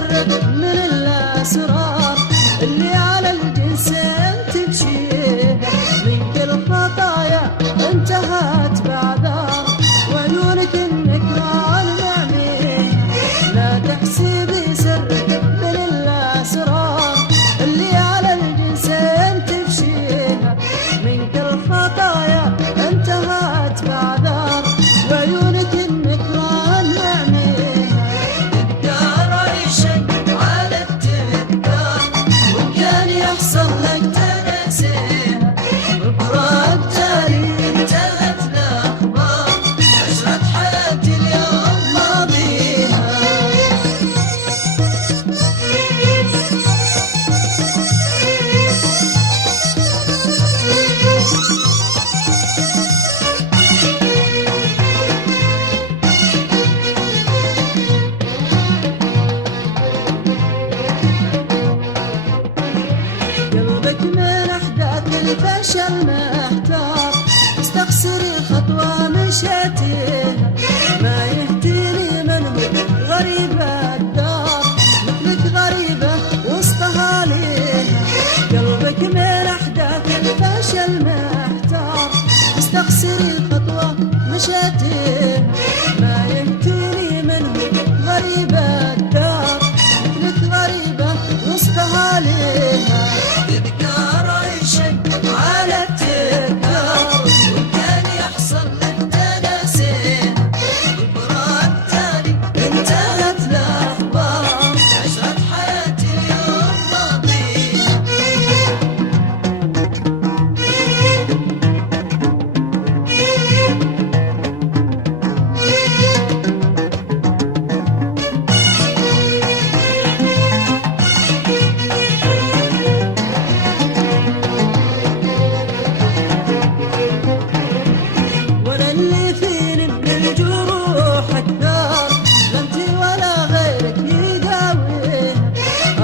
سر من الأسرار اللي على الجسم تمشي، من كل خطايا انتهت بعذار، وعيونك النكران معمي. لا تحسبي سر من الأسرار اللي على الجسم تمشي، من كل خطايا انتهت بعذار، وعيونك النكران معمي. تذكار أي شيء على التذكار، وإن كان يحصل لك تنسيه، بكرة التالي انتهت الأخبار، عشرة حياتي اليوم ماضيها. قلبك من أحداث الفشل محتار، استخسري خطوة مشيتيها، ما يهتني من هو غريب الدار، مثلك غريبة وسط أهاليها. قلبك من أحداث الفشل محتار، استخسري خطوة مشيتيها، ما يهتني من هو غريب الدار، مثلك غريبة وسط أهاليها. تذكار أي شيء على التذكار، وإن كان يحصل لك تناسيه، بكرة التالي انتهت الأخبار، عشرة حياتي اليوم ماضيها. ولا اللي فيني من الجروح أكثر، لا انت ولا غيرك يداويها.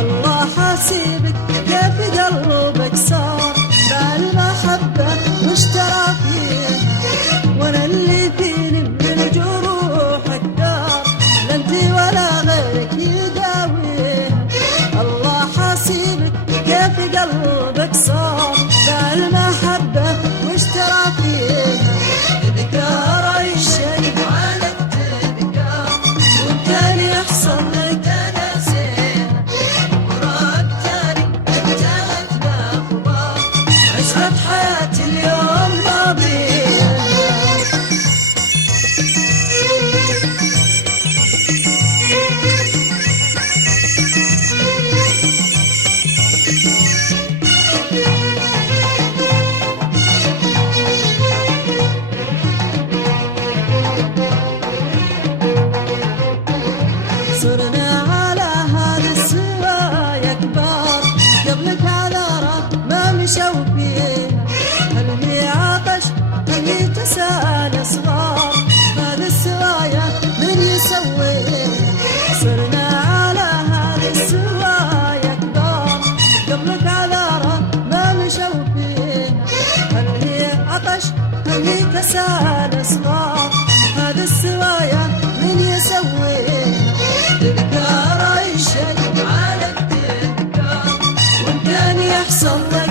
الله حاسبك كيف قلبك صار، بالمحبة واشترى فيها. ولا اللي فيني من الجروح أكثر، لا انت ولا غيرك يداويها. الله حاسبك كيف قلبك صار، بالمحبة واشترى فيها. تذكار أي شيء على التذكار، وإن كان يحصل لك تناسيه، بكرة التالي انتهت الأخبار، عشرة حياتي اليوم ماضيها. صرنا على هذا السوايا كبار، قبلك عذارى ما مشوا فيها. قلبي عطش قلبي تسال صغار، هذا السوايا من يسويها. صرنا على هذا السوايا كبار، قبلك عذارى ما مشوا فيها. قلبي عطش قلبي تسال صغار، هذا السوايا من يسويها. تذكار أي شيء على التذكار، وإن كان يحصل لك